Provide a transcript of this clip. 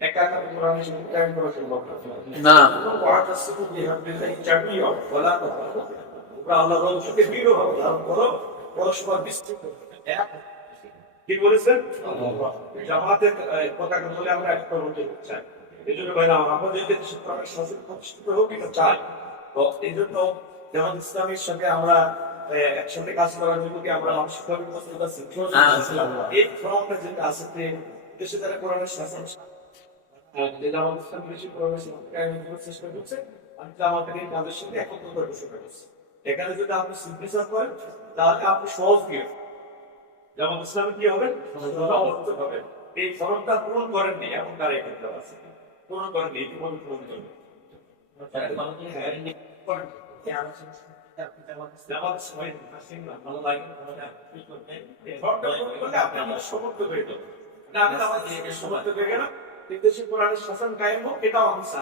একা একা কোরআন কায়েম করা সম্ভব না। ওয়ার্ড আছে বিহাবিল্লাহি জামিয়া ওয়ালা তাফাররাকু। তোমরা আল্লাহর রহমতে দৃঢ় হও, ধারণ করো, পরস্পর বিস্তৃত এক। কি বলেছেন? জামাতের পতাকা ধরে আমরা একটা হতে চাই। এই জন্য ভাই আমাদের দেশে কোরআনের শাসন প্রতিষ্ঠিত হোক এটা চাই। তো এই জন্য জামাত ইসলামের সঙ্গে আমরা একসাথে কাজ করার জন্য কি আমরা মানসিকভাবে প্রস্তুত আছি? এই ফ্রমটা যেটা আছে যে দেশে যারা কোরআনের শাসন যে জামাত ইসলাম বেশি কোরআনের শাসন কায়েম করার চেষ্টা করছে, আমি জামাতের এই কাজের সাথে একত্র করে বসে করছি। এখানে যদি আপনি সিম্পলিফাই করেন তাহলে আপনি সহজ দিয়ে জামাত ইসলামে কি হবে? সহজ হবে। এই ফর্মটা পূরণ করেননি এখন তার এখানে আছে পূরণ করেননি ইতিমধ্যে পূরণ করবেন। জামাত সময় আসেন না ভালো লাগে ফর্মটা পূরণ করলে আপনি আমার সমর্থ হয়ে যাবেন না। আমি আমাদের সমর্থ হয়ে গেলাম, দেশে কোরআনের শাসন কায়েম হোক এটাও আমি চাই।